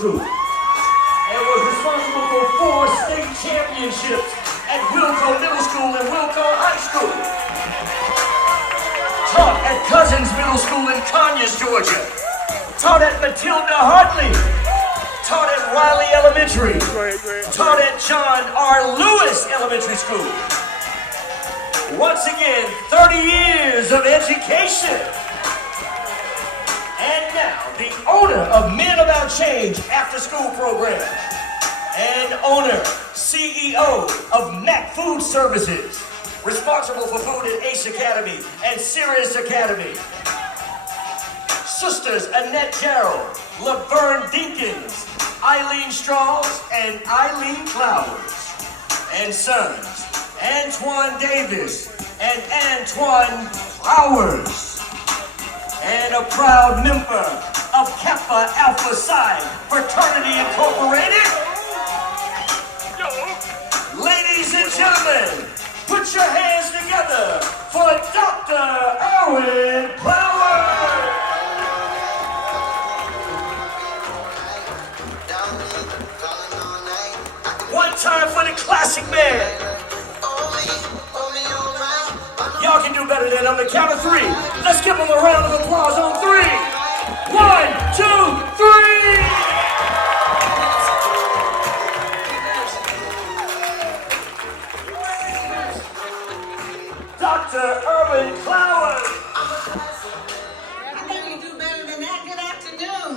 School and was responsible for 4 state championships at Wilco Middle School and Wilco High School. Taught at Cousins Middle School in Conyers, Georgia. Taught at Matilda Hartley. Taught at Riley Elementary. Taught at John R. Lewis Elementary School. Once again, 30 years of education. And now, the owner of Men About Change After School Program. And owner, CEO of Mac Food Services. Responsible for food at Ace Academy and Sirius Academy. Sisters Annette Jarrell, Laverne Dinkins, Eileen Strauss, and Eileen Clowers. And sons, Antoine Davis and Antoine Clowers. And a proud member of Kappa Alpha Psi Fraternity Incorporated. Ladies and gentlemen, put your hands together for Dr. Ervin Clowers. One time for the classic man. Y'all can do better than on the count of 3. Let's give him a round of applause on 3. 1, 2, 3. Dr. Ervin Clowers. I think you do better than that. Good afternoon.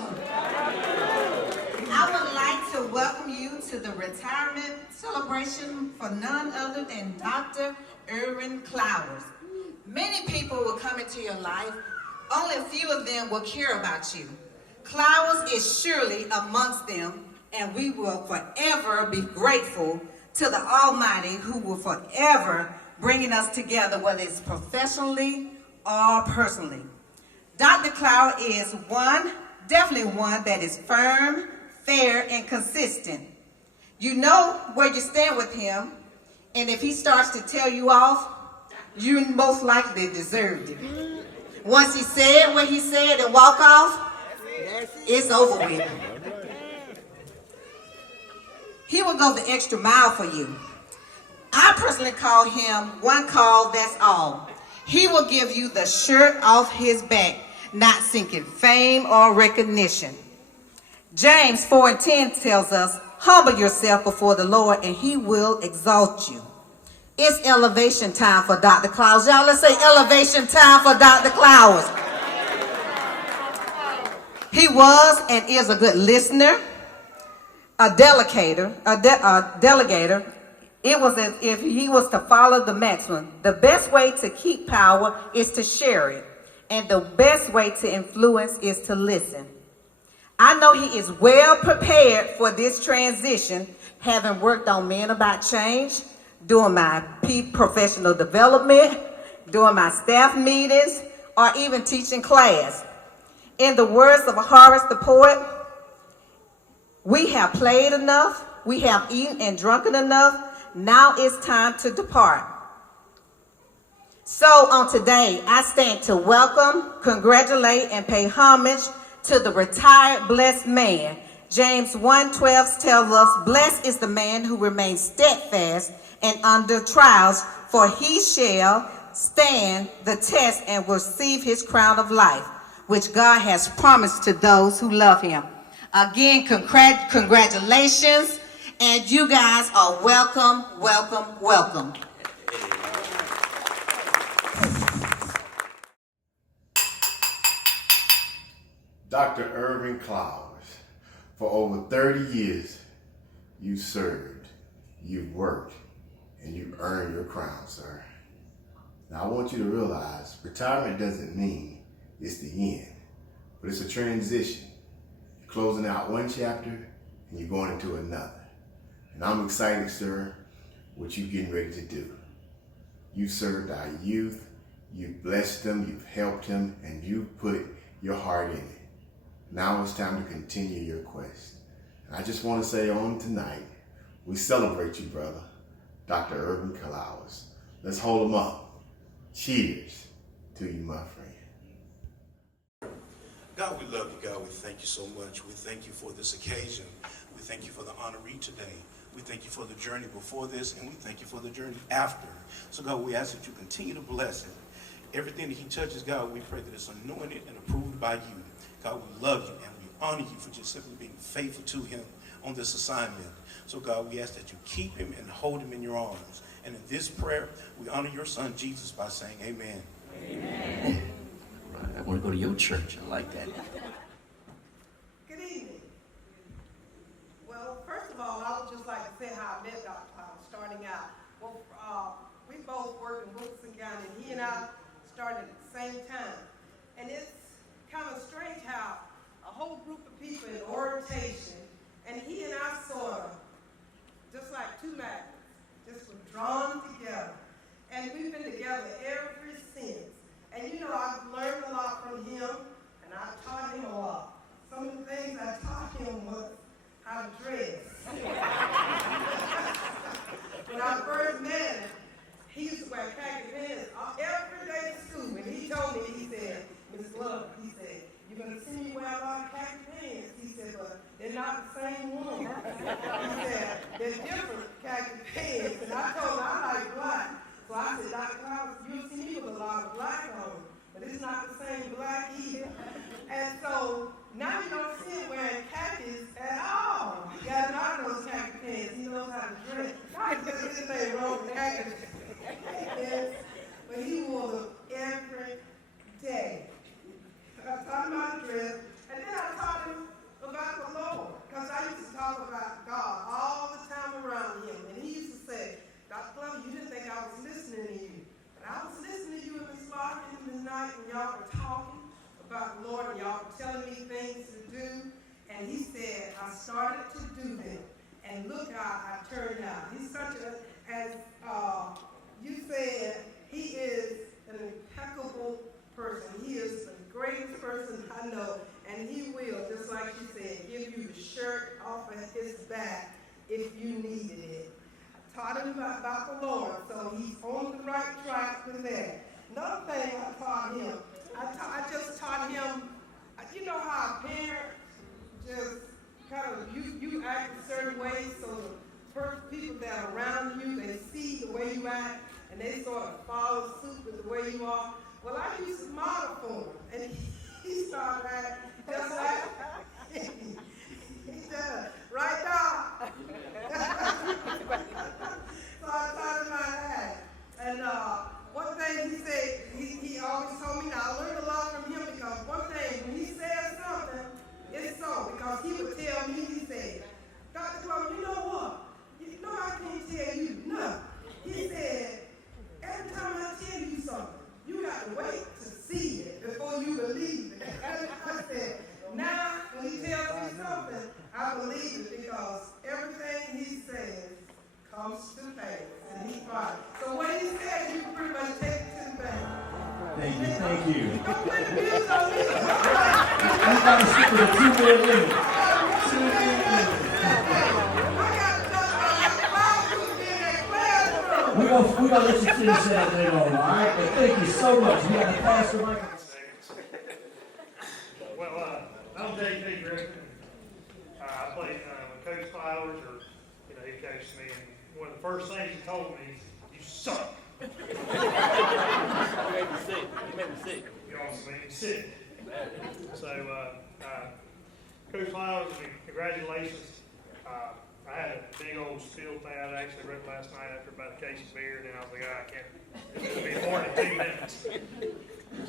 I would like to welcome you to the retirement celebration for none other than Dr. Ervin Clowers. Many people will come into your life. Only a few of them will care about you. Clowers is surely amongst them, and we will forever be grateful to the Almighty who will forever bringing us together, whether it's professionally or personally. Dr. Clowers is definitely one that is firm, fair, and consistent. You know where you stand with him, and if he starts to tell you off, you most likely deserved it. Once he said what he said and walk off, it's over with. He will go the extra mile for you. I personally call him one call, that's all. He will give you the shirt off his back, not seeking fame or recognition. James 4:10 tells us, humble yourself before the Lord and he will exalt you. It's elevation time for Dr. Clowers. Y'all, let's say elevation time for Dr. Clowers. He was and is a good listener, a delegator. It was as if he was to follow the maximum. The best way to keep power is to share it. And the best way to influence is to listen. I know he is well prepared for this transition, having worked on Men About Change, doing my professional development, doing my staff meetings, or even teaching class. In the words of Horace the poet, we have played enough, we have eaten and drunken enough, now it's time to depart. So on today, I stand to welcome, congratulate, and pay homage to the retired blessed man. James 1:12 tells us, blessed is the man who remains steadfast and under trials, for he shall stand the test and receive his crown of life, which God has promised to those who love him. Again, congratulations. And you guys are welcome, welcome, welcome. Dr. Ervin Clowers, for over 30 years, you served, you've worked, and you've earned your crown, sir. Now I want you to realize retirement doesn't mean it's the end, but it's a transition. You're closing out one chapter and you're going into another. And I'm excited, sir, what you're getting ready to do. You served our youth, you've blessed them, you've helped them, and you've put your heart in it. Now it's time to continue your quest. And I just want to say on tonight, we celebrate you, brother, Dr. Ervin Clowers. Let's hold him up. Cheers to you, my friend. God, we love you, God. We thank you so much. We thank you for this occasion. We thank you for the honoree today. We thank you for the journey before this, and we thank you for the journey after. So, God, we ask that you continue to bless him. Everything that he touches, God, we pray that it's anointed and approved by you. God, we love you, and we honor you for just simply being faithful to him on this assignment. So, God, we ask that you keep him and hold him in your arms. And in this prayer, we honor your son, Jesus, by saying amen. Amen. Right, I want to go to your church. I like that. Good evening. Well, first of all, I would just like to say how I met starting out. Well, we both work in Wilson County, and he and I started at the same time. And it's kind of strange how a whole group of people in orientation, and he and I sort of, just like two magnets, just were drawn together. And we've been together ever since. And you know, I've learned a lot from him, and I've taught him a lot. Some of the things I taught him was how to dress. When I first met him, he used to wear khaki pants every day to school. And he told me, he said, Miss Love, he said, you're going to see me wear a lot of khaki pants. He said, but they're not the same one. He said, they're different khaki pants. And I told him I like black. So I said, Dr. Clowers, you'll see me with a lot of black on, but it's not the same black either. And so now you don't see him wearing khakis at all. He got not those khaki pants. He knows how to dress. Not that there's anything wrong with khaki pants, but he wore them every day. I taught him how to dress, and then I taught him about the Lord, because I used to talk about God all the time around him. And he used to say, Dr. Clowers, you didn't think I was listening to you. But I was listening to you in Miss Larkin this night, and y'all were talking about the Lord, and y'all were telling me things to do. And he said, I started to do them. And look how I turned out. He's such a, as you said, he is an impeccable person. He is the greatest person I know. And he will, just like you said, give you the shirt off of his back if you needed it. Taught him about the Lord, so he's on the right track with that. Another thing I taught him, I just taught him, you know how a parent just kind of, you act a certain way, so the people that are around you, they see the way you act, and they sort of follow suit with the way you are. Well, I used to model for him, and he started acting just like he does. Right now. So I taught him how to act. And one thing he said, he always told me, now I learned a lot from him, because one thing, when he says something, it's so. Because he would tell me, he said, Dr. Clowers, you know what? You know I can't tell you nothing. He said, every time I tell you something, you got to wait to see it before you believe it. I said, now when he tells me something, I believe it, because everything he says comes to pass, and he's right. So what he says, you can pretty much take it to the bank. Thank you. Don't put the bills on me. You got to stick with a 2-minute limit. 2-minute limit. I got to talk about that classroom. We're gonna let you finish that thing on, all right? But thank you so much. We got the pastor, Michael. Well, I'm J.P. Griffin. I played with Coach Clowers, or, he coached me, and one of the first things he told me is, you suck. You made me sick. You also made me sick. So, Coach Clowers, congratulations. I had a big old spiel thing I actually wrote last night after about a case of beer, and then I was like, I can't, it's going to be more than 2 minutes.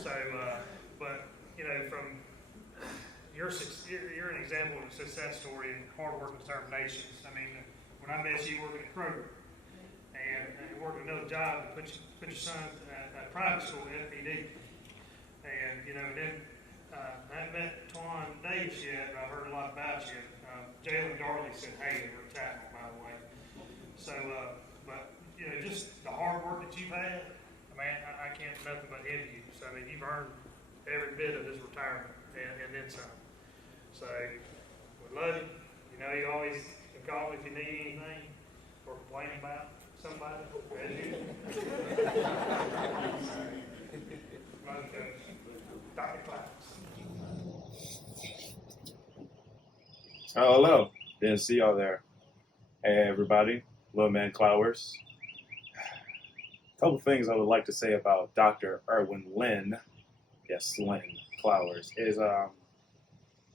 So, but, from you're an example of a success story and hard work and determination. I mean, when I met you working at Kroger and working another job to put your son at private school at FPD, and then I haven't met Twan Davis yet, but I've heard a lot about you. Jalen Darley said, hey, you're a tackle, by the way. So, but just the hard work that you've had, I can't nothing but envy you. So you've earned every bit of this retirement and then some. So, we love you. You always can call me if you need anything or complain about somebody. As you. Love you, Coach. Dr. Clowers. Oh, hello. Didn't see y'all there. Hey, everybody. Little man Clowers. A couple things I would like to say about Dr. Erwin Lynn. Yes, Lynn Clowers is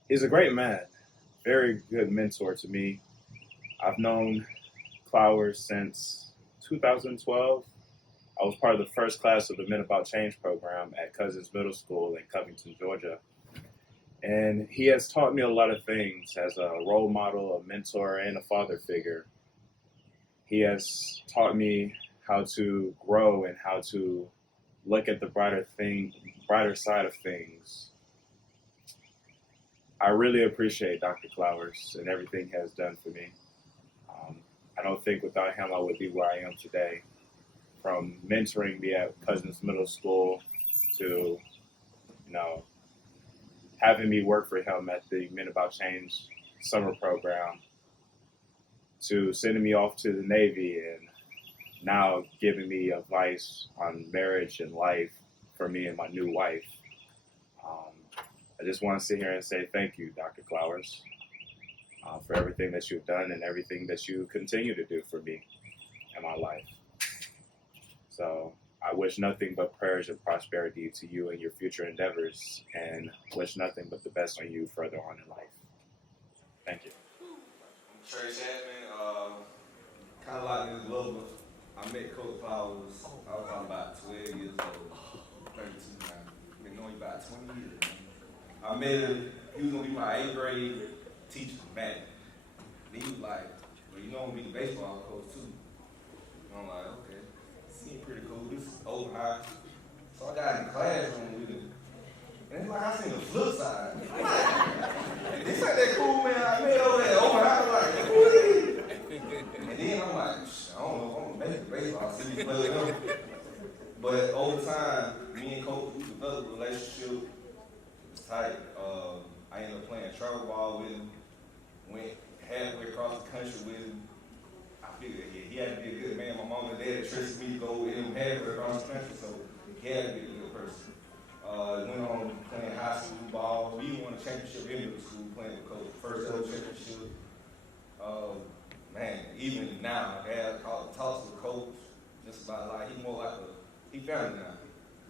he's a great man. Very good mentor to me. I've known Clowers since 2012. I was part of the first class of the Men About Change program at Cousins Middle School in Covington, Georgia. And he has taught me a lot of things as a role model, a mentor, and a father figure. He has taught me how to grow and how to look at the brighter side of things. I really appreciate Dr. Clowers and everything he has done for me. I don't think without him I would be where I am today. From mentoring me at Cousins Middle School to, having me work for him at the Men About Change summer program, to sending me off to the Navy, and now giving me advice on marriage and life for me and my new wife. I just want to sit here and say thank you, Dr. Clowers, for everything that you've done and everything that you continue to do for me in my life. So I wish nothing but prayers and prosperity to you and your future endeavors, and wish nothing but the best on you further on in life. Thank you. Trey Chapman, kind of like Ms. Glover. I met Coach Clowers, I was probably about 12 years old, 32 now. Been knowing you about 20 years. I met him, he was going to be my 8th grade teacher, Matt. And he was like, well, I'm going to be the baseball coach too. And I'm like, okay, seemed pretty cool. This is old high. So I got in the classroom with him. And it's like I seen the flip side. I'm like, this ain't that cool, man. I met over there old high. I'm like, who is he? And then I'm like, I don't know if I'm going to make it baseball. See me play with him. But over time, me and Coach, we developed a relationship. It was tight. I ended up playing travel ball with him. Went halfway across the country with him. I figured he had to be a good man. My mom and dad trusted me to go with him halfway across the country, so he had to be a good person. Went on playing high school ball. We won a championship in middle school playing with Coach. First ever championship. Man, even now, I had talks with Coach just about like, he more like he family now.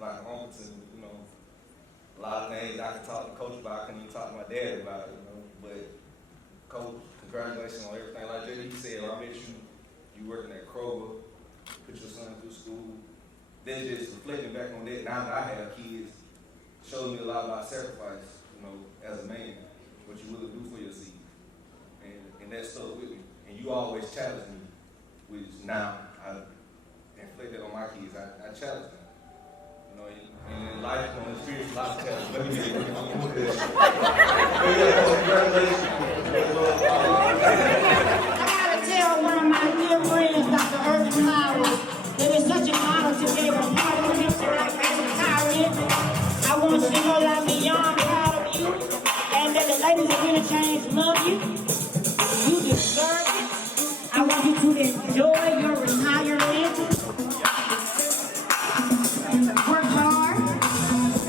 Like uncle to, a lot of things I can talk to Coach about, I couldn't even talk to my dad about it, But Coach, congratulations on everything. Like that he said, I bet you working at Kroger, put your son through school. Then just reflecting back on that, now that I have kids, showed me a lot about sacrifice, as a man, what you willing to do for your seed. And that stuck with me. And you always challenge me, which now I inflict that on my kids. I challenge them. And in life, on the streets, lots of challenges. Let me get it. Congratulations. I gotta tell one of my dear friends, Dr. Ervin Clowers, that it's such an honor to be able to partner with him tonight as a retirement. I want you to know that I'm beyond proud of you, and that the ladies of Interchange love you. You deserve it. I want you to enjoy your retirement. Work hard,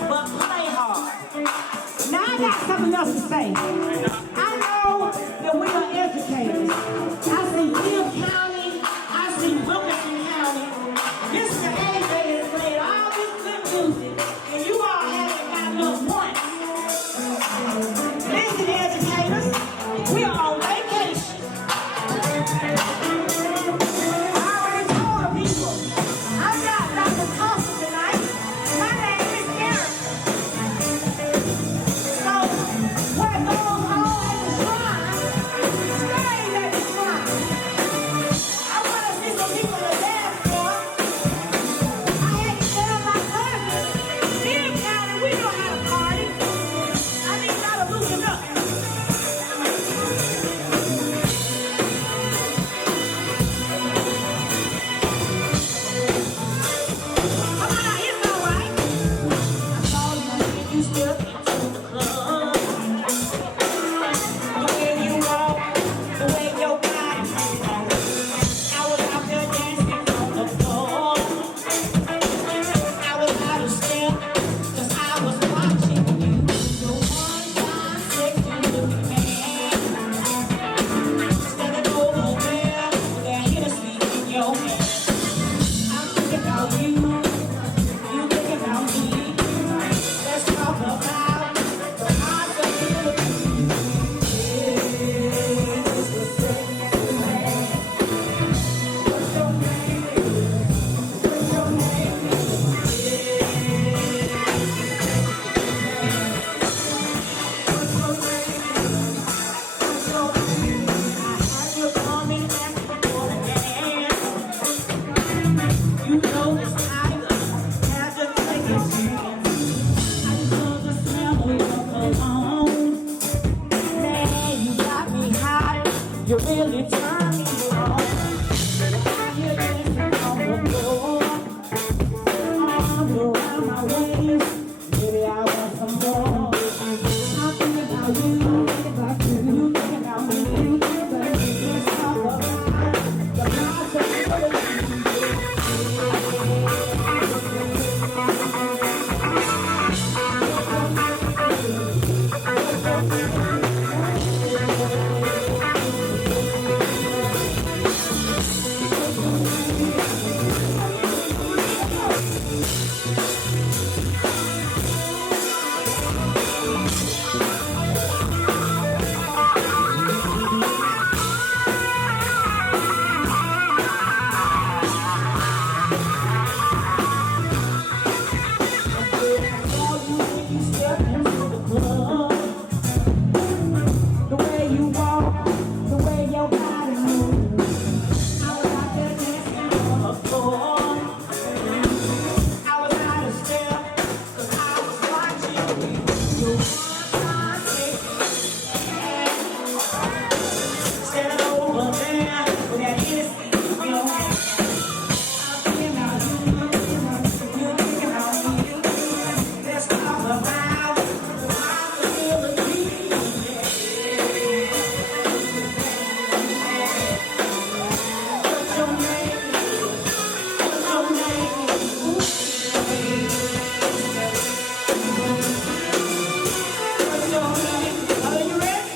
but play hard. Now I got something else to say. I know that we are educators. I see Hill County, I see Wilkinson County. Mr. A has played all this good music, and you all haven't got enough once. Listen, educators, we are on vacation. I already told people, I've got Dr. Costa tonight. My name is Eric. So, what goes on at the shrine stays at the shrine. You really turn me on. How you dancing on the floor, arms around my waist. Baby, I want some more. I'm thinking about you, thinking about you, thinking about me, thinking about you. Let's talk about the possibilities. The way you walk, the way your body moves. I was out there dancing on the floor. I was out of step, 'cause I was watching you. One time, stand over there with that Hennessy in your hand. I'm thinking about you, you're thinking about me. Let's talk about the possibilities. What's your name? What's your name? What's your name? Are you ready?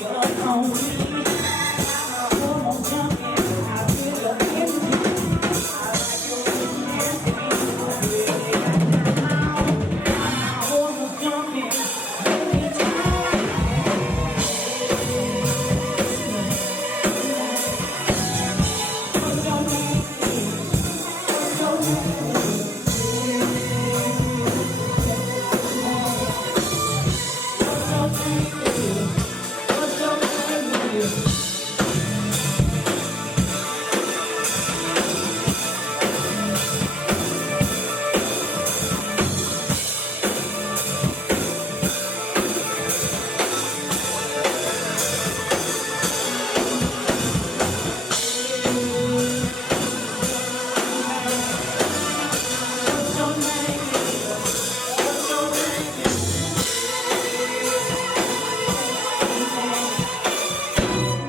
You're on me. Come on, jump in. I feel your energy. I wanna jump in. What's your name? What's your name? What's your name? What's your name? What's your name? What's your name?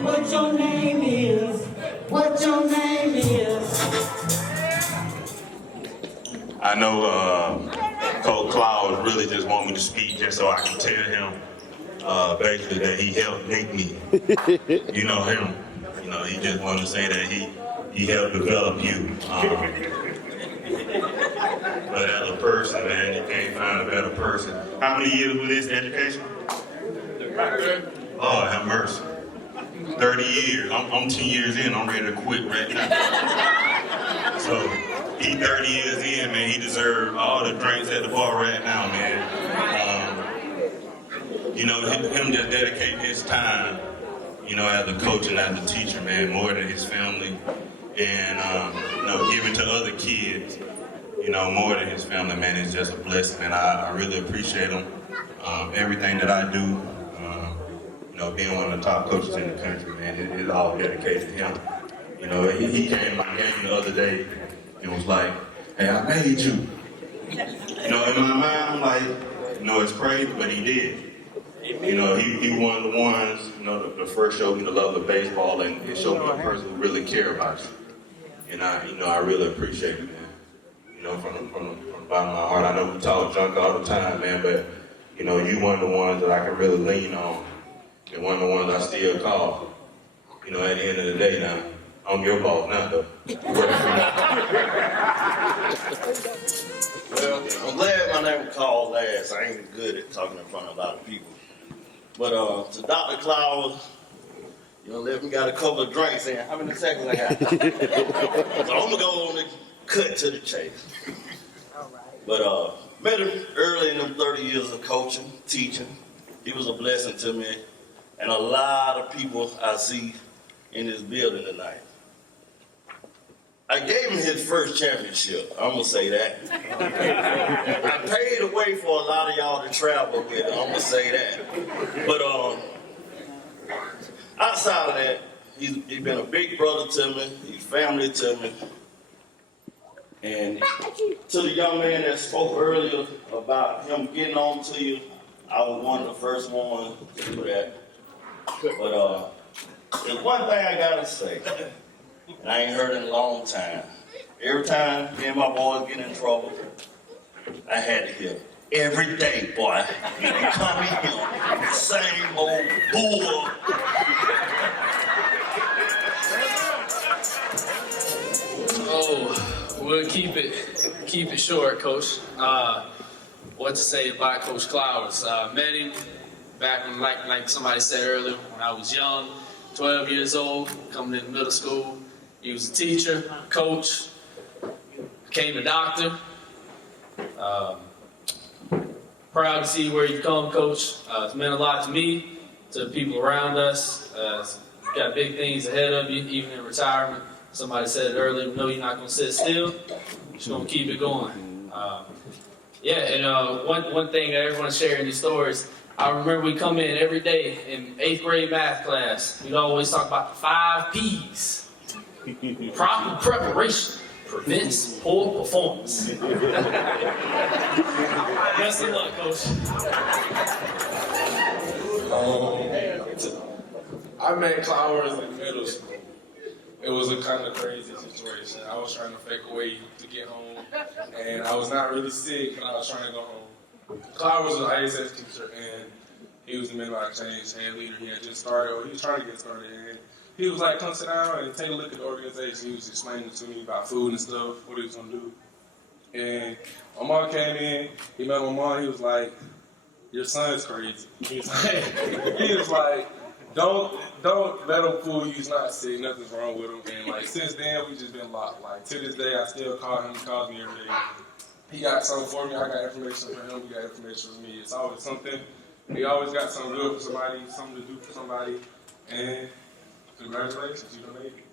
What your name is? What your name is? I know Coach Clowers really just want me to speak just so I can tell him basically that he helped make me. You know him. You know, he just wanted to say that he helped develop you. But as a person, man, you can't find a better person. How many years with this education? Lord have mercy. 30 years. I'm 10 years in. I'm ready to quit right now. So he 30 years in, man. He deserves all the drinks at the bar right now, man. You know, him just dedicating his time, you know, as a coach and as a teacher, man, more than his family, and you know, giving to other kids, you know, more than his family, man, is just a blessing, and I really appreciate him. Everything that I do, you know, being one of the top coaches in the country, man, it's all dedicated to him. You know, he came to my game the other day and was like, "Hey, I made you." You know, in my mind, I'm like, you know, it's crazy, but he did. You know, he one of the ones, you know, the first showed me the love of baseball, and it showed me a person who really care about you. And I really appreciate it, man. You know, from the bottom of my heart. I know we talk junk all the time, man, but you know, you one of the ones that I can really lean on, and one of the ones I still call. You know, at the end of the day, now I'm your boss now, though. Well, I'm glad my name was called last. I ain't good at talking in front of a lot of people. But to Dr. Clowers, you know, let me got a couple of drinks in. How many seconds I got? So I'm gonna go on and cut to the chase. But Met him early in them 30 years of coaching, teaching. He was a blessing to me and a lot of people I see in this building tonight. I gave him his first championship, I'm gonna say that. I paid the way for a lot of y'all to travel with, I'm gonna say that. But outside of that, he's been a big brother to me, he's family to me. And to the young man that spoke earlier about him getting on to you, I was one of the first ones to do that. But there's one thing I gotta say, and I ain't heard in a long time. Every time me and my boys get in trouble, I had to hear, every day, boy, you can come in here, the same old bull. Oh, we'll keep it short, Coach. What to say about Coach Clowers? Met him back when, like somebody said earlier, when I was young, 12 years old, coming into middle school. He was a teacher, coach, became a doctor. Proud to see where you've come, Coach. It's meant a lot to me, to the people around us. Got big things ahead of you, even in retirement. Somebody said it earlier, no, you're not going to sit still. You're just going to keep it going. One thing that everyone's sharing these stories, I remember we come in every day in 8th grade math class. We'd always talk about the 5 P's. Proper preparation prevents poor performance. Best of luck, Coach. I met Clowers in middle school. It was a kind of crazy situation. I was trying to fake a way to get home, and I was not really sick, but I was trying to go home. Clowers was an ISS teacher, and he was the Midnight Exchange hand leader. He had just started, or he was trying to get started, and he was like, come sit down and take a look at the organization. He was explaining to me about food and stuff, what he was going to do. And my mom came in, he met my mom, he was like, your son's crazy. He was like, don't let him fool you, he's not sick, nothing's wrong with him. And like, since then, we just been locked. Like, to this day, I still call him, he calls me every day. He got something for me, I got information for him, he got information for me. It's always something. He always got something good for somebody, something to do for somebody. And congratulations, you done made it.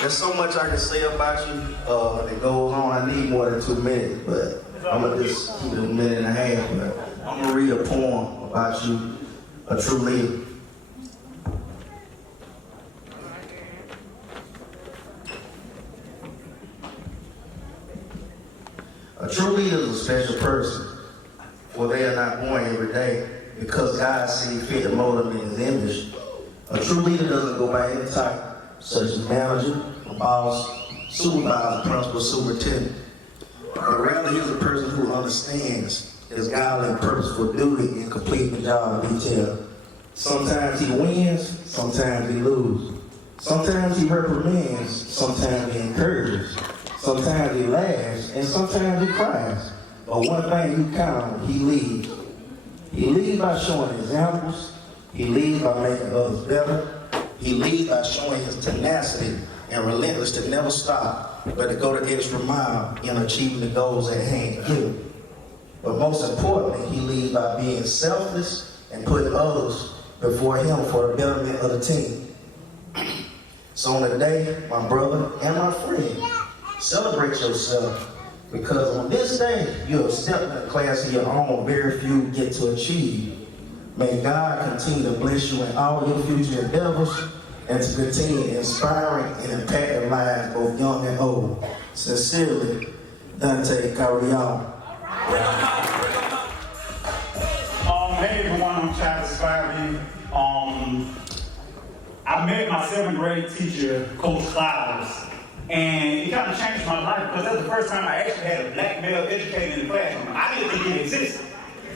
There's so much I can say about you that goes on. I need more than 2 minutes, but I'm gonna just keep it a minute and a half. But I'm gonna read a poem about you, a true leader. A true leader is a special person, for they are not born every day because God sees fit to mold them in His image. A true leader doesn't go by any type, such as manager, boss, supervisor, principal, superintendent. But rather, he's a person who understands his godly and purposeful duty in completing the job in detail. Sometimes he wins, sometimes he loses. Sometimes he reprimands, sometimes he encourages. Sometimes he laughs, and sometimes he cries. But one thing you count on, he leads. He leads by showing examples. He leads by making others better. He leads by showing his tenacity and relentless to never stop, but to go the extra mile in achieving the goals at hand. But most importantly, he leads by being selfless and putting others before him for the betterment of the team. So on today, my brother and my friend, celebrate yourself, because on this day, you have stepped in a class of your own very few get to achieve. May God continue to bless you in all your future endeavors and to continue inspiring and impacting lives both young and old. Sincerely, Dante Carrion. Hey everyone, I'm Travis Ervin. I met my 7th grade teacher, Coach Clowers, and it kind of changed my life because that's the first time I actually had a black male educator in the classroom. I didn't think it existed.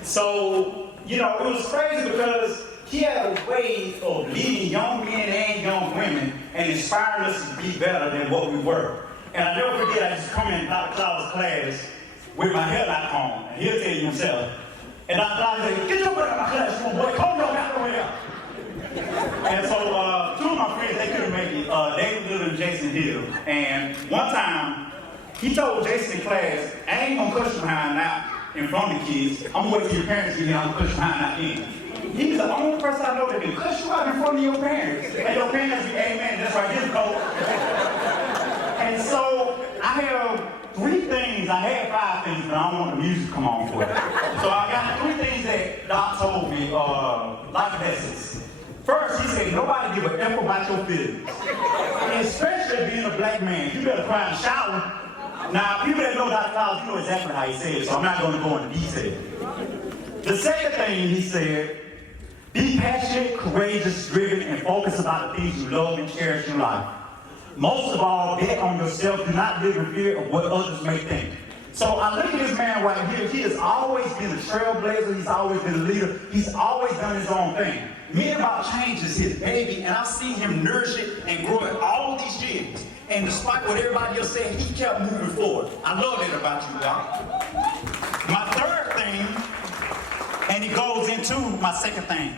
So, it was crazy because he had a way of leading young men and young women and inspiring us to be better than what we were. And I never forget, I just come in Dr. Clowers' class with my headlight on, and he'll tell you himself. And Dr. Clowers said, get your butt out of my classroom, boy, come on out the way up. And so 2 of my friends, they couldn't make it, David Little and Jason Hill. And one time, He told Jason in class, I ain't gonna cuss you behind now in front of the kids. I'm gonna wait till your parents get here, I'm gonna cuss you behind out in. He's the only person I know that can cuss you out in front of your parents. And your parents be, amen, that's right, here, Cole. And so I have 3 things, I had 5 things, but I don't want the music to come on for it. So I got 3 things that Doc told me, life lessons. First, he said, nobody give a F about your feelings. Especially being a black man, you better cry in the shower. Now, people that know Dr. Clowers, you know exactly how he said it, so I'm not gonna go into detail. The second thing he said, be passionate, courageous, driven, and focus about the things you love and cherish in life. Most of all, bet on yourself. Do not live in fear of what others may think. So I look at this man right here. He has always been a trailblazer. He's always been a leader. He's always done his own thing. Men About Change is his baby, and I've seen him nourish it and grow it all these years. And despite what everybody else said, he kept moving forward. I love that about you, Doc. My third thing, and it goes into my second thing.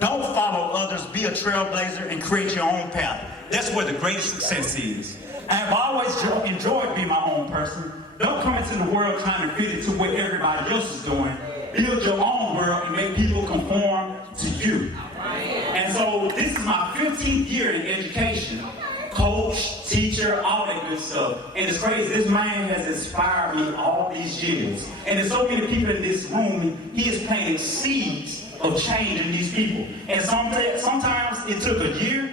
Don't follow others, be a trailblazer, and create your own path. That's where the greatest success is. I have always enjoyed being my own person. Don't come into the world trying to fit into what everybody else is doing. Build your own world and make people conform to you. And so this is my 15th year in education. Coach, teacher, all that good stuff. And it's crazy, this man has inspired me all these years. And there's so many people in this room, he is planting seeds of change in these people. And sometimes it took a year,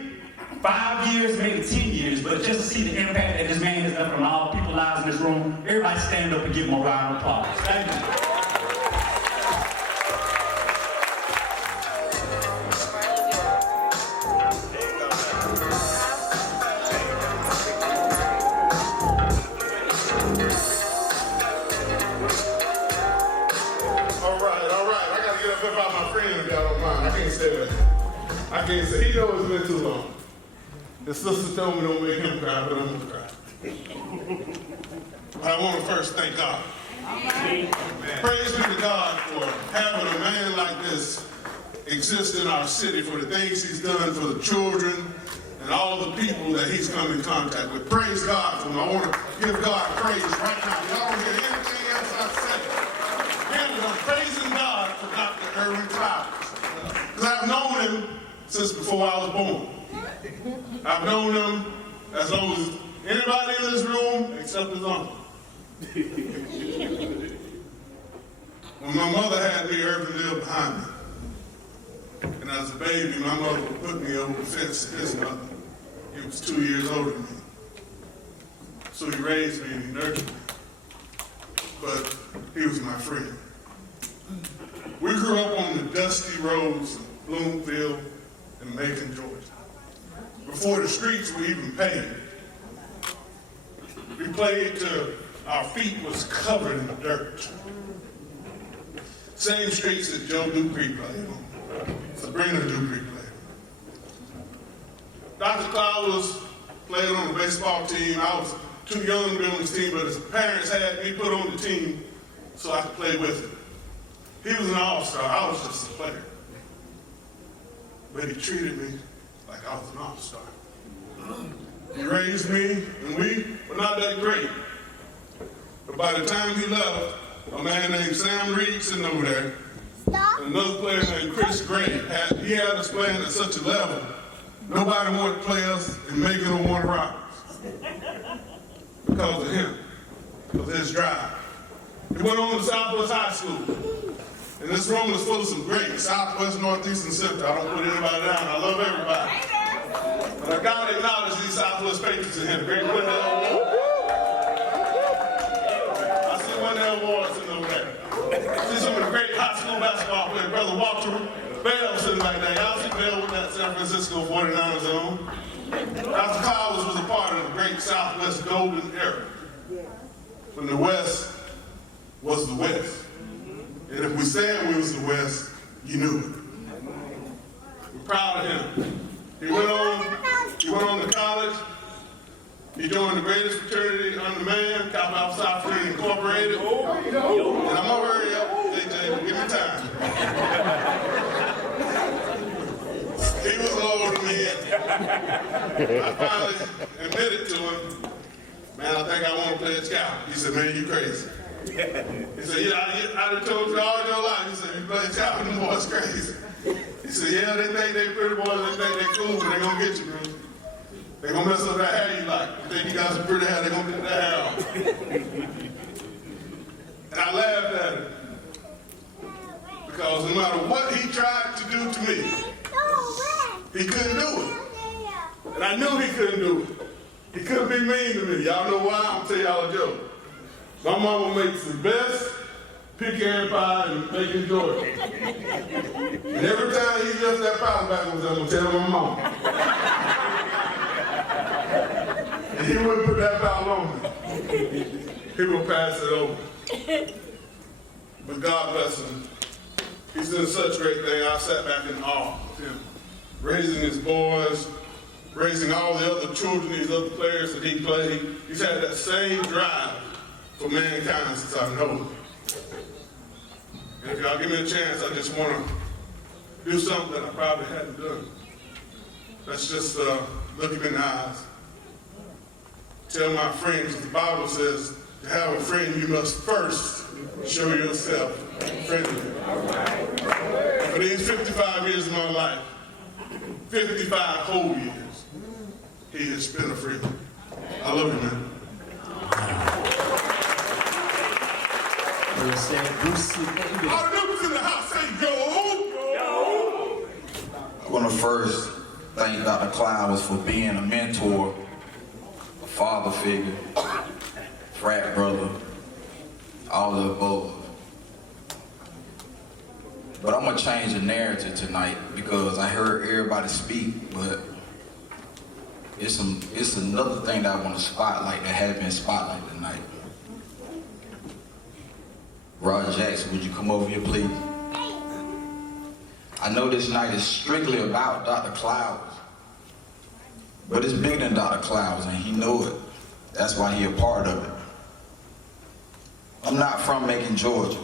5 years, maybe 10 years, but just to see the impact that this man has done on all people's lives in this room, everybody stand up and give him a round of applause. Thank you. I can't say, he knows it's been too long. The sister told me don't make him cry, but I'm gonna cry. But I want to first thank God. Praise be to God for having a man like this exist in our city, for the things he's done for the children and all the people that he's come in contact with. Praise God for him. I want to give God praise right now. Y'all don't hear anything else I say. And I'm praising God for Dr. Ervin Clowers. Because I've known him since before I was born. I've known him as long as anybody in this room except his uncle. When my mother had me, Ervin lived behind me. And as a baby, my mother would put me over the fence to his mother. He was 2 years older than me. So he raised me and he nurtured me. But he was my friend. We grew up on the dusty roads of Bloomfield and Macon, Georgia. Before the streets were even paved. We played till our feet was covered in dirt. Same streets that Joe Dupree played on. Sabrina Dupree played on. Dr. Clowers played on the baseball team. I was too young to be on his team, but his parents had me put on the team so I could play with him. He was an all-star. I was just a player. But he treated me like I was an all-star. He raised me, and we were not that great. But by the time he left, a man named Sam Reed sitting over there, and another player named Chris Gray, he had us playing at such a level, nobody wanted to play us in Macon or Warner Robins. Because of him, because of his drive. He went on to Southwest High School. And this room is full of some great Southwest, Northeast, and Central. I don't put anybody down. I love everybody. But I gotta acknowledge these Southwest patrons in here. Great Wendell Award. I see Wendell Award sitting over there. I see some of the great high school basketball players. Brother Walter Bell sitting back there. Y'all see Bell with that San Francisco 49ers on. Dr. Clowers was a part of the great Southwest golden era. When the West was the West. And if we said we was the West, you knew it. We're proud of him. He went on to college. He joined the greatest fraternity under man, Kappa Alpha Psi Fraternity Incorporated. And I'm gonna hurry up, AJ, give me time. He was older than me. I finally admitted to him man, I think I want to play a scout. He said, man, you crazy. He said, yeah, I done told you all your life. He said, you play a scout, them boys crazy. He said, yeah, they think they pretty boys, they think they cool, but they gonna get you, bro. They gonna mess up that hair you like. You think you got some pretty hair, they gonna get that hair off. And I laughed at him. Because no matter what he tried to do to me, he couldn't do it. And I knew he couldn't do it. He couldn't be mean to me. Y'all know why? I'm gonna tell y'all a joke. My mama makes the best pecan pie in Macon, Georgia. And every time he left that pie back, I'm gonna tell my mama. And he wouldn't put that pie on me. He would pass it over. But God bless him. He's doing such great things. I sat back in awe of him. Raising his boys, raising all the other children, these other players that he played. He's had that same drive for mankind since I've known him. And if y'all give me a chance, I just want to do something that I probably hadn't done. Let's just look him in the eyes. Tell my friends, the Bible says, to have a friend, you must first show yourself friendly. For these 55 years of my life, 55 whole years, he has been a friend. I love you, man. All the members in the house say, go! I want to first thank Dr. Clowers for being a mentor, a father figure, frat brother, all the above. But I'm gonna change the narrative tonight because I heard everybody speak, but it's another thing that I want to spotlight that hasn't been spotlighted tonight. Roger Jackson, would you come over here, please? I know this night is strictly about Dr. Clowers, but it's bigger than Dr. Clowers, and he knows it. That's why he a part of it. I'm not from Macon, Georgia,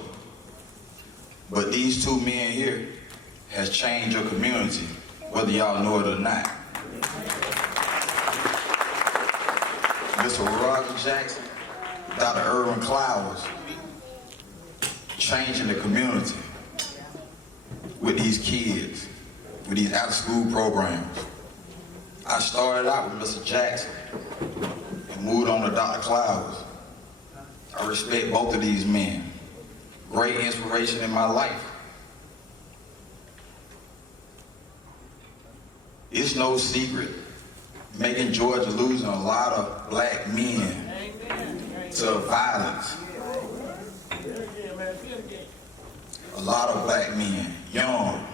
but these two men here has changed your community, whether y'all know it or not. Mr. Roger Jackson, Dr. Ervin Clowers, changing the community with these kids, with these after-school programs. I started out with Mr. Jackson and moved on to Dr. Clowers. I respect both of these men. Great inspiration in my life. It's no secret, Macon, Georgia losing a lot of black men to violence. A lot of black men, young.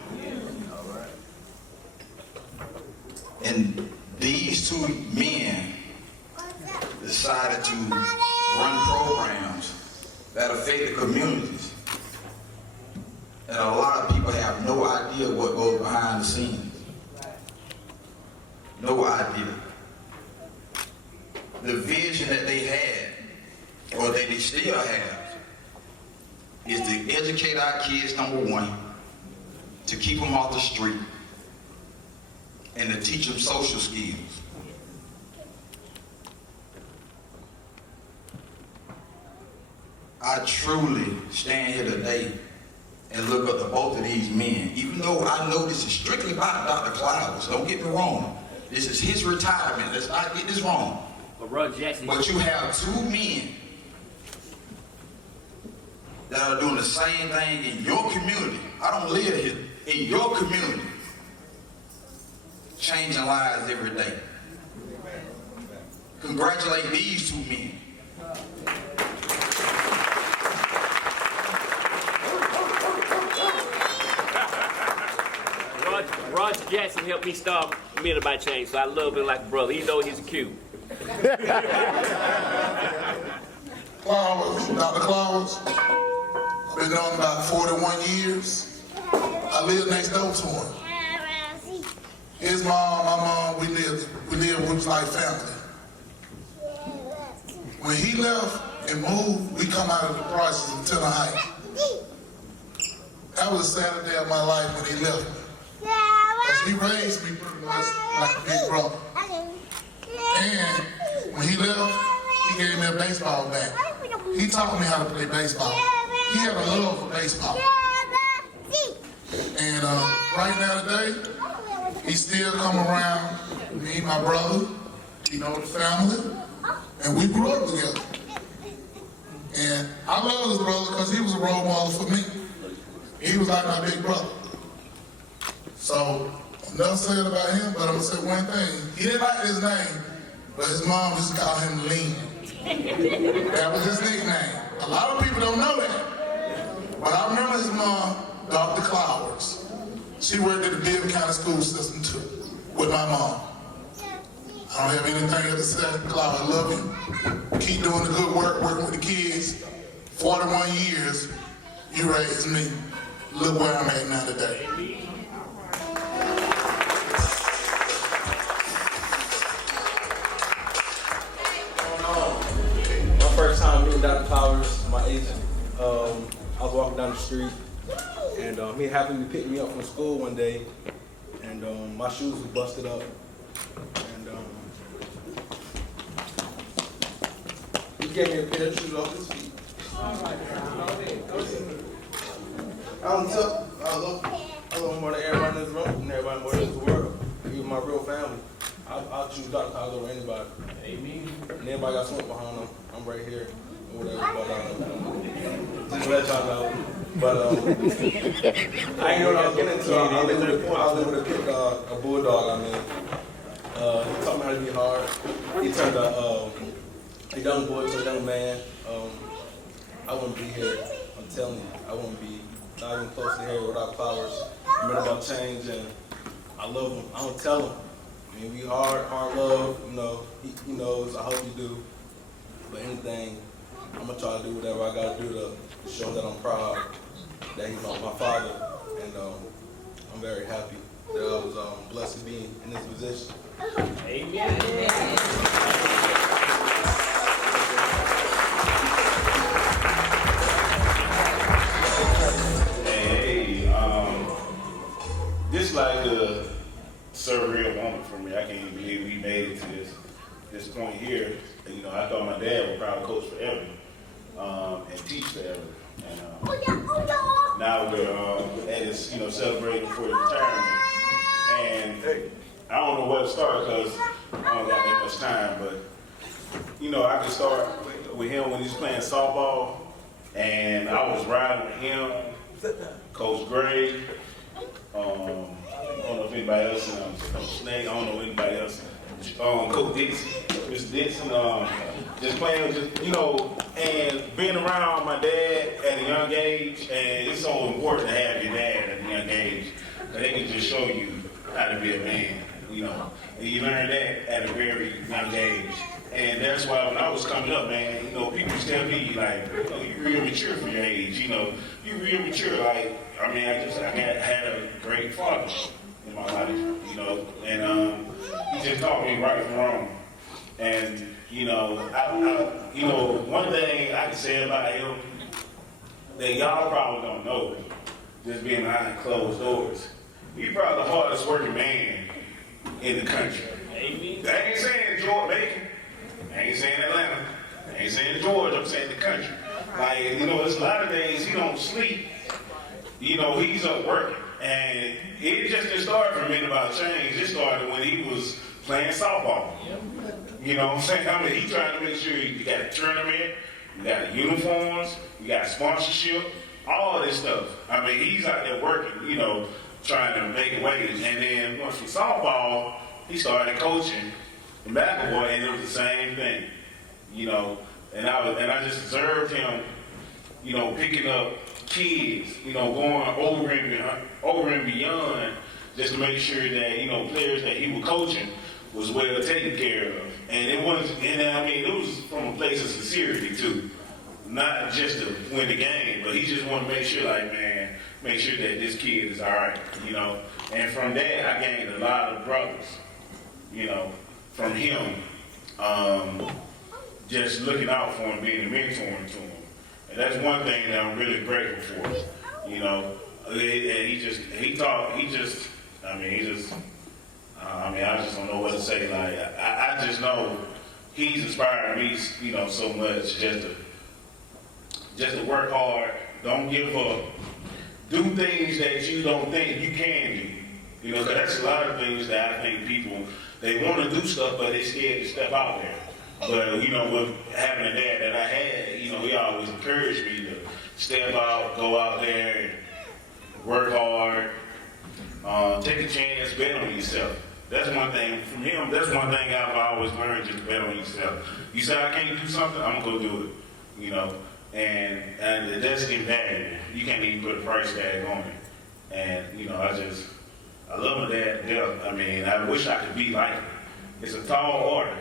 And these two men decided to run programs that affect the communities. And a lot of people have no idea what goes behind the scenes. No idea. The vision that they had, or that they still have, is to educate our kids, number one, to keep them off the street, and to teach them social skills. I truly stand here today and look up to both of these men, even though I know this is strictly about Dr. Clowers. Don't get me wrong. This is his retirement. Let's not get this wrong. But you have two men that are doing the same thing in your community. I don't live here. In your community. Changing lives every day. Congratulate these two men. Roger Jackson helped me start Men About Change, so I love him like a brother. He knows he's cute. Clowers, Dr. Clowers. I've been knowing him about 41 years. I live next door to him. His mom, my mom, we was like family. When he left and moved, we come out of the process of Tenor Heights. That was the saddest day of my life when he left me. Because he raised me pretty much like a big brother. And when he left, he he gave me a baseball bat. He taught me how to play baseball. He had a love for baseball. And right now today, he still come around, me, my brother, you know, the family, and we grew up together. And I love this brother because he was a role model for me. He was like my big brother. So, enough said about him, but I'm gonna say one thing. He didn't like his name, but his mom used to call him Lean. That was his nickname. A lot of people don't know that. But I remember his mom, Dr. Clowers. She worked at the Beaver County school system too, with my mom. I don't have anything else to say. Clowers, I love you. Keep doing the good work, working with the kids. 41 years, you raised me. Look where I'm at now today. My first time meeting Dr. Clowers, my agent, I was walking down the street, and he happened to pick me up from school one day, and my shoes were busted up, and he gave me a pair of shoes off his feet. I love more than everybody in this room, and everybody more than the world. Even my real family. I'll choose Dr. Clowers over anybody. Amen. And everybody got smoke behind them. I'm right here, or whatever. But just to let y'all know. But I ain't know what I was getting into. I was able to pick a bulldog. I mean, he taught me how to be hard. He turned a young boy to a young man. I wouldn't be here. I'm telling you, I wouldn't be not even close to here without Clowers. I meant about change, and I love him. I don't tell him. I mean, we hard love, you know, he knows, I hope you do. But anything, I'm gonna try to do whatever I gotta do to show that I'm proud that he's my father. And I'm very happy that I was blessed to be in this position. Amen. This like a surreal moment for me. I can't even believe we made it to this point here. You know, I thought my dad would probably coach forever and teach forever. And now we're at his, you know, celebrating for his retirement. And I don't know where to start because I don't got that much time. But you know, I could start with him when he was playing softball, and I was riding with him, Coach Gray. I don't know if anybody else, Snake, I don't know anybody else. Coach Dixon, Mr. Dixon, just playing, just, you know, and being around my dad at a young age, and it's so important to have your dad at a young age, because they can just show you how to be a man, you know. And you learn that at a very young age. And that's why when I was coming up, man, you know, people used to tell me, like, you know, you're real mature for your age, you know. You're real mature, like, I mean, I had a great father in my life, you know, and he just taught me right from wrong. And, you know, you know, one thing I can say about him that y'all probably don't know, just being behind closed doors, he's probably the hardest working man in the country. Amen. I ain't saying Georgia, Macon. I ain't saying Atlanta. I ain't saying Georgia. I'm saying the country. Like, you know, there's a lot of days he don't sleep. You know, he's up working. And it just didn't start from Men About Change. It started when he was playing softball. You know what I'm saying? I mean, he trying to make sure you got a tournament, you got the uniforms, you got sponsorship, all this stuff. I mean, he's out there working, you know, trying to make waves. And then once from softball, he started coaching the basketball, and it was the same thing. You know, and I just observed him, you know, picking up kids, you know, going over and beyond just to make sure that, you know, players that he was coaching was well taken care of. And it wasn't, and I mean, it was from a place of sincerity too. Not just to win the game, but he just wanted to make sure, like, man, make sure that this kid is all right, you know. And from that, I gained a lot of brothers, you know, from him, just looking out for him, being a mentor to him. And that's one thing that I'm really grateful for, you know. And I just don't know what to say. Like, I just know he's inspired me, you know, so much just to work hard, don't give up, do things that you don't think you can do. You know, 'cause that's a lot of things that I think people, they want to do stuff, but they're scared to step out there. But, you know, with having a dad that I had, you know, he always encouraged me to step out, go out there, and work hard, take a chance, bet on yourself. That's one thing from him. That's one thing I've always learned: just bet on yourself. You say I can't do something, I'm gonna go do it. You know, and that's invaluable. You can't even put a price tag on it. And you know, I love my dad to death. I mean, I wish I could be like him. It's a tall order,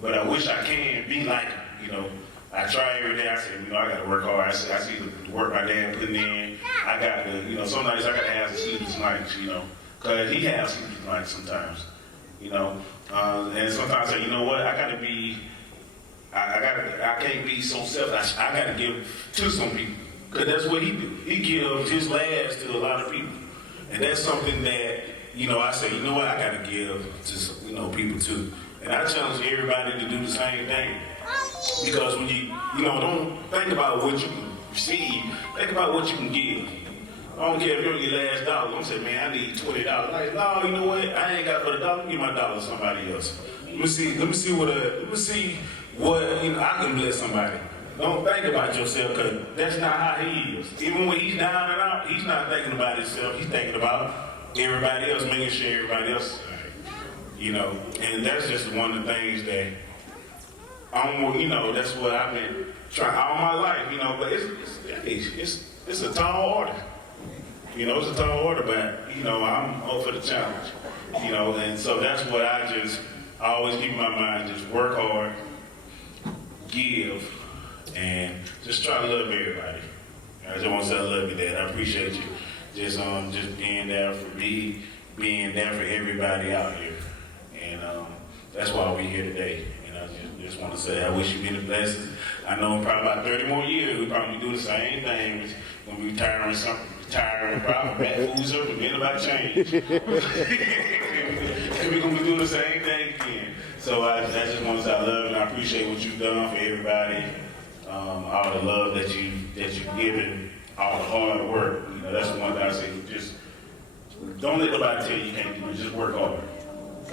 but I wish I can be like him. You know, I try every day. I say, you know, I got to work hard. I see the work my dad putting in. I got to, you know, some nights I got to have some sleepless nights. You know. Because he has sleepless nights sometimes, you know, and sometimes I say, you know what, I can't be so selfish. I got to give to some people, because that's what he do. He gives his last to a lot of people, and that's something that, you know, I say, you know what, I got to give to, you know, people too, and I challenge everybody to do the same thing, because when you know, don't think about what you can receive, think about what you can give. I don't care if you're your last dollar. I'm saying, man, I need $20. Like, no, you know what? I ain't got but $1. Give my dollar to somebody else. Let me see what you know, I can bless somebody. Don't think about yourself, because that's not how he is. Even when he's down and out, he's not thinking about himself. He's thinking about everybody else, making sure everybody else is all right. You know, and that's just one of the things that you know, that's what I've been trying all my life. You know, but it's a tall order. You know, it's a tall order, but, you know, I'm up for the challenge. You know, and so that's what I always keep in my mind, just work hard, give, and just try to love everybody. I just want to say I love you, Dad. I appreciate you just being there for me, being there for everybody out here. And that's why we're here today. And I just want to say I wish you many blessings. I know in probably about 30 more years, we'll probably do the same thing. We're going to be retiring something. Tired, probably back foods up, forget about change. And we're gonna be doing the same thing again. So I just want to say I love and I appreciate what you've done for everybody. All the love that you've given, all the hard work. You know, that's the one thing I say. Just don't let nobody tell you can't do it. Just work hard.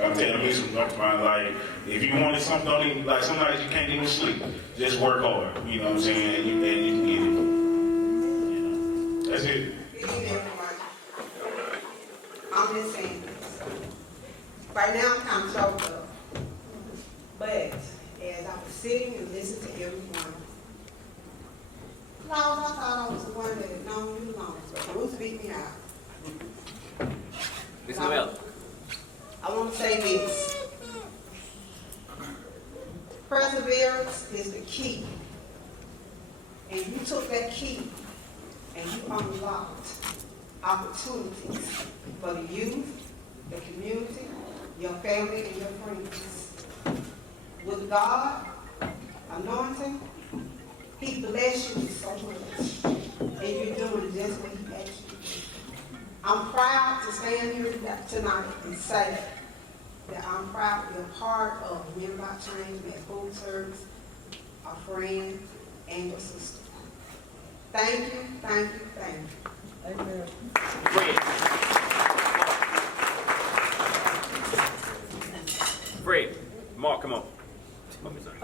I'm telling you some of my life. If you wanted something, don't even, like sometimes you can't even sleep. Just work hard. You know what I'm saying? And you can get it. That's it. I'm just saying this. Right now, I'm kind of choked up. But as I was sitting and listening to everyone, I thought I was the one that had known you the longest, but Bruce beat me out. I want to say this. Perseverance is the key. And you took that key and you unlocked opportunities for the youth, the community, your family, and your friends. With God anointing, He bless you so much, and you're doing just what He asked you to do. I'm proud to stand here tonight and say that I'm proud to be a part of Men About Change, that food service, a friend, and your sister. Thank you, thank you, thank you. Amen. Fred, Mark, come on.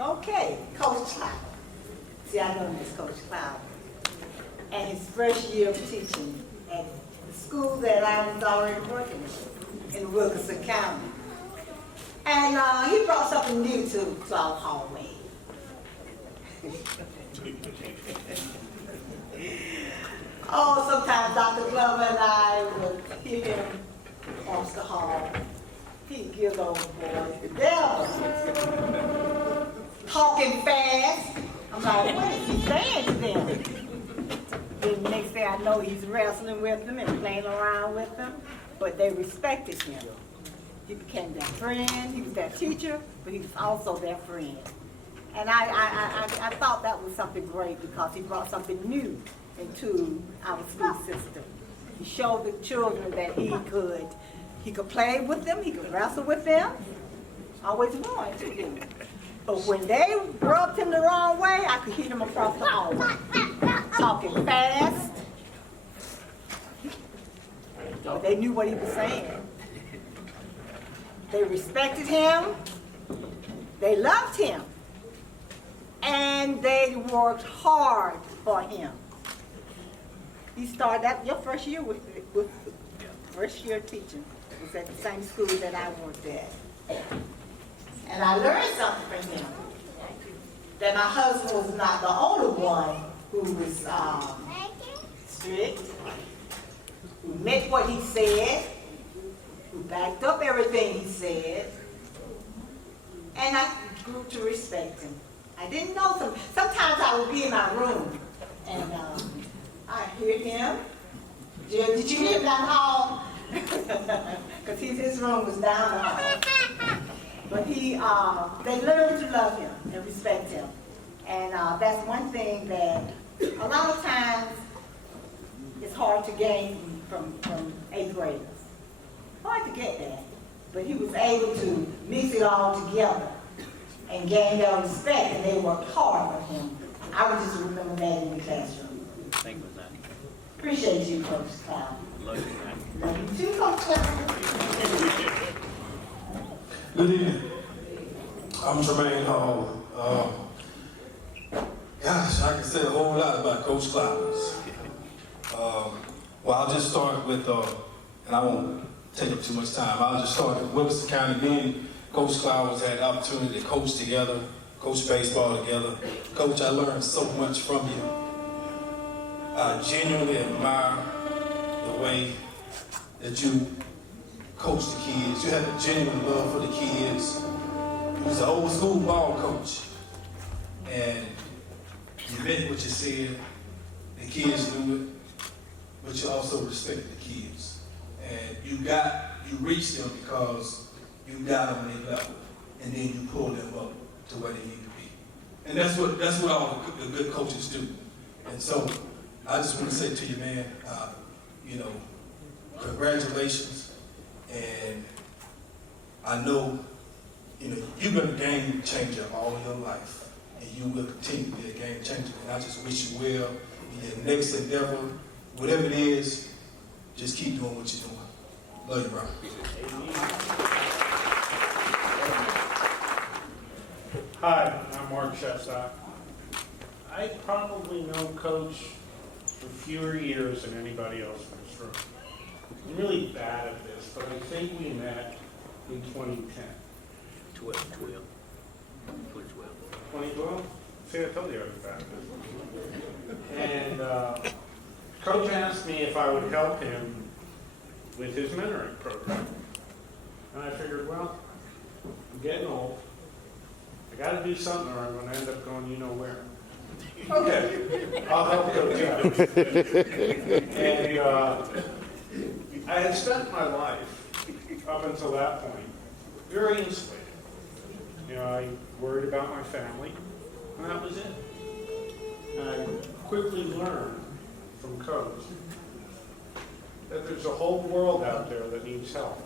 Okay, Coach Clowers. See, I know this Coach Clowers. And his first year of teaching at the school that I was already working in Wilkinson County. And he brought something new to our hallway. Oh, sometimes Dr. Glover and I would hear him across the hall. He'd give those boys the devil. Talking fast. I'm like, what is he saying to them? Then the next thing I know, he's wrestling with them and playing around with them. But they respected him. He became their friend. He was their teacher, but he was also their friend. And I thought that was something great because he brought something new into our school system. He showed the children that he could play with them, he could wrestle with them. Always wanted to do. But when they rubbed him the wrong way, I could hear him across the hallway, talking fast. They knew what he was saying. They respected him. They loved him. And they worked hard for him. He started that your first year with first year teaching was at the same school that I worked at. And I learned something from him. That my husband was not the only one who was strict, who meant what he said, who backed up everything he said, and I grew to respect him. I didn't know sometimes I would be in my room and I hear him. Did you hear him down the hall? Because his room was down the hall. But they learned to love him and respect him. And that's one thing that a lot of times it's hard to gain from 8th graders. Hard to get that. But he was able to mix it all together and gain their respect, and they worked hard for him. I would just remember that in the classroom. Thank you, man. Appreciate you, Coach Cloud. Love you, man. Love you too, Coach Cloud. Good evening. I'm Tremaine Hall. Gosh, I can say a whole lot about Coach Clowers. Well, I'll just start with, and I won't take up too much time, I'll just start with Webster County. Me and Coach Clowers had the opportunity to coach together, coach baseball together. Coach, I learned so much from you. I genuinely admire the way that you coach the kids. You had a genuine love for the kids. You was an old school ball coach. And you meant what you said. The kids knew it. But you also respected the kids. And you reached them because you got them on their level. And then you pulled them up to where they need to be. And that's what all the good coaches do. And so I just want to say to you, man, congratulations. And I know, you've been a game changer all your life, and you will continue to be a game changer. And I just wish you well in your next endeavor, whatever it is. Just keep doing what you're doing. Love you, bro. Hi, I'm Mark Shepstock. I probably know Coach for fewer years than anybody else in this room. I'm really bad at this, but I think we met in 2010. 2012. 2012? See, I told you I was bad at this. And Coach asked me if I would help him with his mentoring program. And I figured, well, I'm getting old. I got to do something or I'm going to end up going where. Okay, I'll help Coach out. And I had spent my life, up until that point, very insulated. I worried about my family, and that was it. And I quickly learned from Coach that there's a whole world out there that needs help.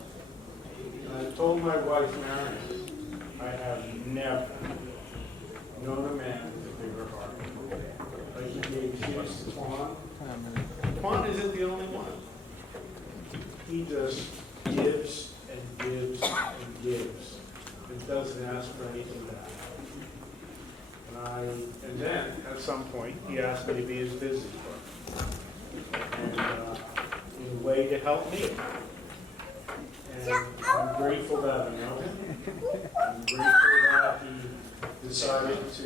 And I told my wife, Marion, I have never known a man with a bigger heart. Like he gave gifts to Quan. Quan isn't the only one. He just gives and gives and gives and doesn't ask for anything back. And then, at some point, he asked me to be his business partner. And in a way to help me. And I'm grateful that I know him. I'm grateful that he decided to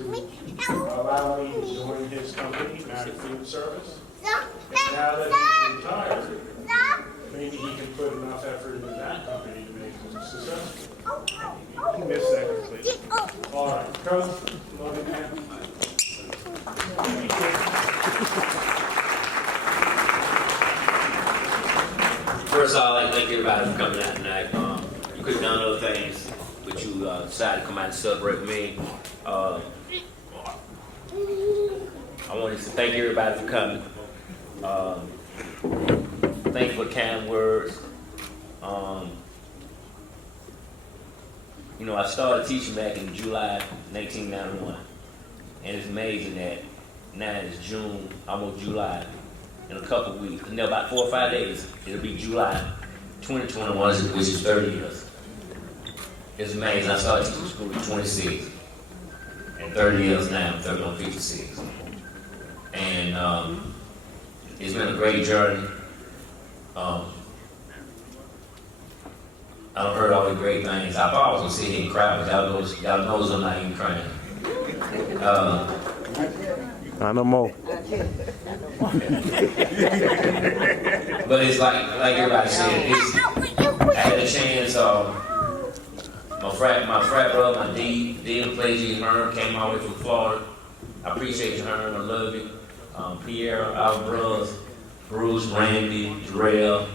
allow me to join his company, Mac Food Service. And now that he's retired, maybe he can put enough effort into that company to make it successful. He missed that completely. All right, Coach, love you, man. First of all, I'd like to thank everybody for coming out tonight. You could have done other things, but you decided to come out and celebrate with me. I wanted to thank everybody for coming. Thank you for the kind words. You know, I started teaching back in July 1991. And it's amazing that now it's June, almost July, in a couple of weeks. In about 4 or 5 days, it'll be July 2021, which is 30 years. It's amazing. I started teaching school at 26. And 30 years now, I'm 30 on 56. And it's been a great journey. I've heard all the great things. I thought I was going to sit here and cry, but y'all knows I'm not even crying. Not no more. But it's like everybody said, I had a chance, my frat brother, my dean plays you, Herm, came all the way from Florida. I appreciate you, Herm, I love you. Pierre, our brothers, Bruce, Randy, Jarrell.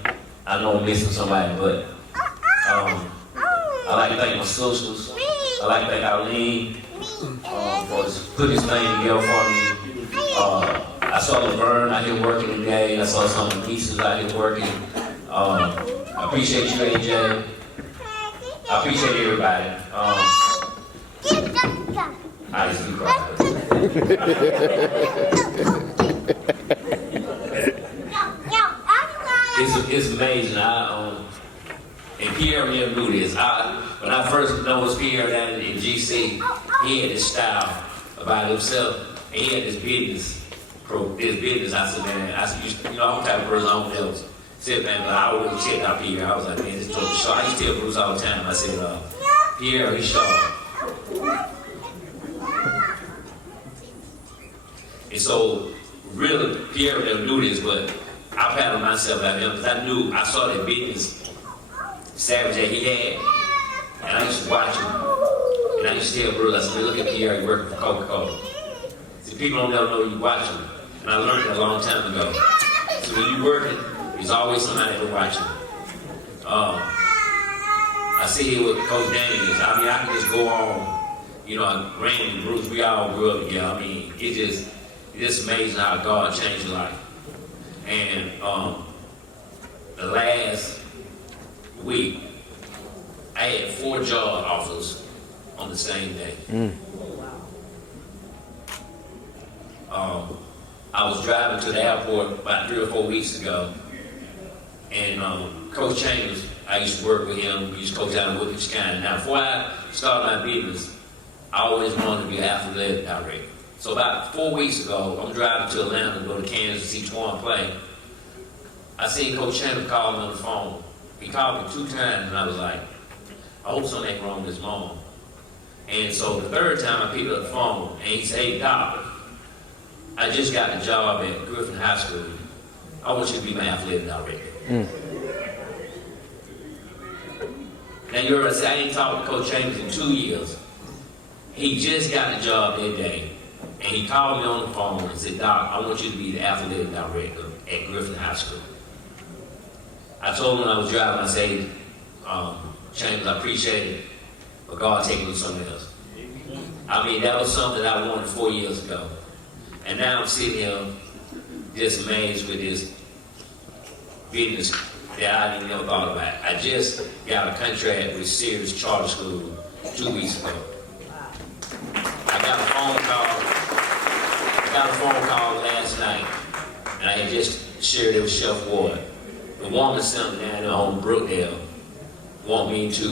I know I'm missing somebody, but I like to thank my sisters. I like to thank Eileen for putting this thing together for me. I saw Laverne out here working today. I saw some of the nieces out here working. I appreciate you, AJ. I appreciate everybody. I just do cry. It's amazing. And Pierre never knew this. When I first noticed Pierre down in GC, he had this style about himself, and he had this business. I said, man, I'm the type of person I don't else. Said, man, but I always checked out Pierre. I was like, man, this is totally sharp. I used to tell Bruce all the time. I said, Pierre, he's sharp. And so, really, Pierre never knew this, but I patted myself out him because I saw that business savage that he had. And I used to watch him. And I used to tell Bruce, I said, look at Pierre, he's working for Coca-Cola. See, people don't never know you watch him. And I learned that a long time ago. So when you're working, there's always somebody to watch you. I see here with Coach Daniels. I mean, I can just go on, Randy, Bruce, we all grew up together. I mean, it's just amazing how God changed your life. And the last week, I had 4 job offers on the same day. I was driving to the airport about 3 or 4 weeks ago, and Coach Chambers, I used to work with him. He used to coach out in Wilkins County. Now, before I started my business, I always wanted to be an athletic director. So about 4 weeks ago, I'm driving to Atlanta to go to Kansas to see Twan play. I seen Coach Chambers call me on the phone. He called me 2 times, and I was like, I hope something ain't wrong with this mom. And so the 3rd time I picked up the phone, and he said, hey, Doc, I just got a job at Griffin High School. I want you to be my athletic director. Now you heard I say I ain't talked to Coach Chambers in 2 years. He just got a job that day. And he called me on the phone and said, Doc, I want you to be the athletic director at Griffin High School. I told him when I was driving, I said, Chambers, I appreciate it, but God take me to something else. I mean, that was something I wanted 4 years ago. And now I'm sitting here just amazed with this business that I didn't never thought about. I just got a contract with Sirius Charter School 2 weeks ago. I got a phone call last night, and I had just shared it with Chef Ward. The woman sent me down there on Brookdale, want me to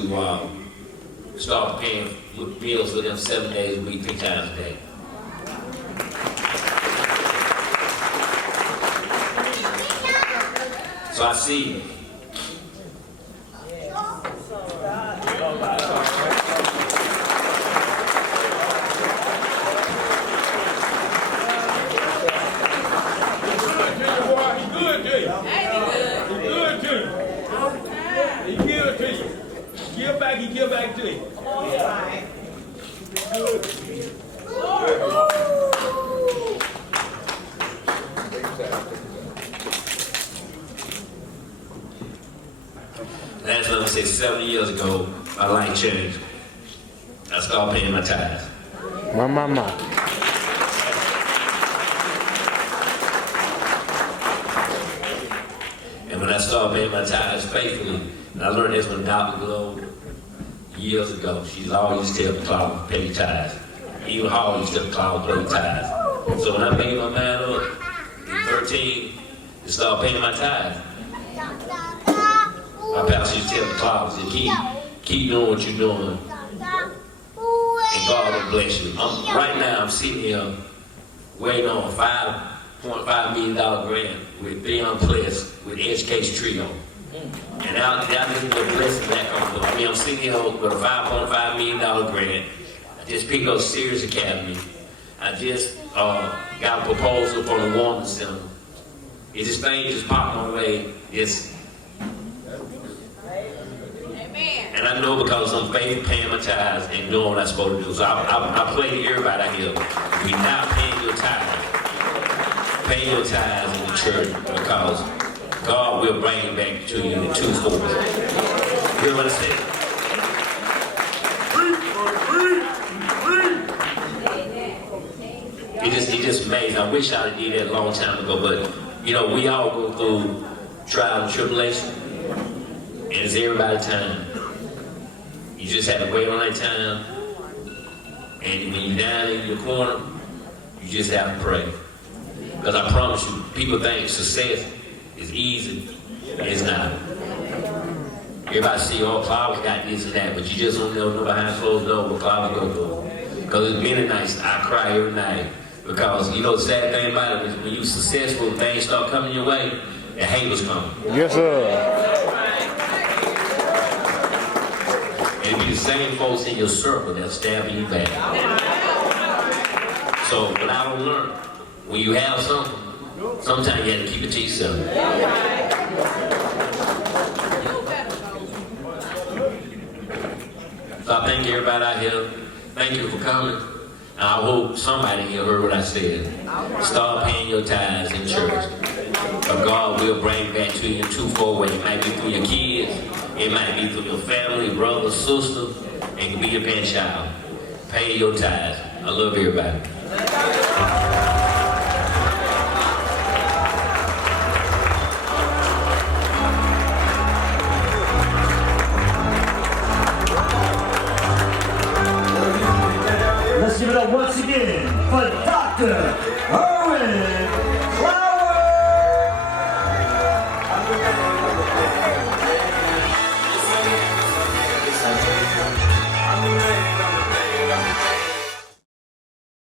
start paying meals for them 7 days a week, 3 times a day. So I see you. He give back to you. That's what I said 7 years ago, my life changed. I started paying my tithes. My. And when I started paying my tithes faithfully, and I learned this when Dr. Glow, years ago. She's always tell the Clowers pay your tithes. Even Hall used to tell the Clowers pay your tithes. So when I made my mind up at 13 to start paying my tithes, my pastor used to tell the Clowers to keep doing what you're doing, and God will bless you. Right now, I'm sitting here waiting on a $5.5 million grant with Beyond Plus with Education Trio. And now this is the blessing that comes. I mean, I'm sitting here with a $5.5 million grant. I just picked up Sirius Academy. I just got a proposal for the Warming Center. It's this thing just popped my way. And I know because I'm faithful paying my tithes and doing what I'm supposed to do. So I pray to everybody out here, if you're not paying your tithes, pay your tithes in the church because God will bring it back to you in 2 forms. You hear what I said? It just amazing. I wish I did that a long time ago, but you know, we all go through trial and tribulation, and it's everybody's time. You just have to wait on that time, and when you're down in your corner, you just have to pray. Because I promise you, people think success is easy. It's not. Everybody see, oh, Clowers got this and that, but you just don't know behind closed doors what Clowers go through. Because it's many nights I cry every night. Because you know the sad thing about it is when you're successful, things start coming your way, the hate was coming. Yes, sir. It'll be the same folks in your circle that stabbing you back. So, what I don't learn, when you have something, sometimes you have to keep it to yourself. So I thank everybody out here. Thank you for coming. I hope somebody here heard what I said. Start paying your tithes in church. But God will bring back to you in 2-4 ways. It might be through your kids. It might be through your family, brothers, sisters. It can be your grandchild. Pay your tithes. I love everybody.